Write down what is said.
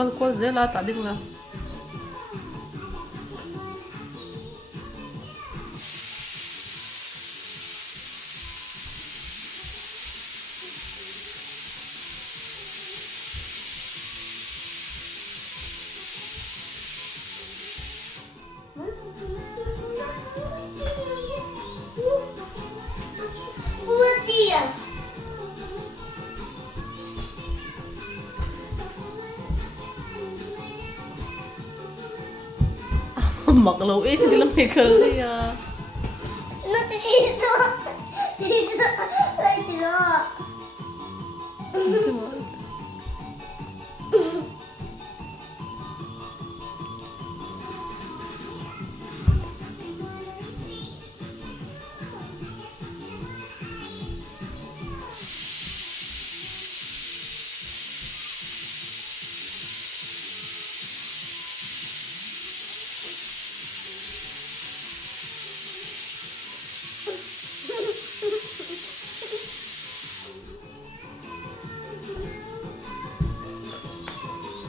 Kalkol zela tak ding la. Putih. Maklo eh, hindi lang may kali ah. No, tiso. Tiso. Like, tiso. Hindi mo.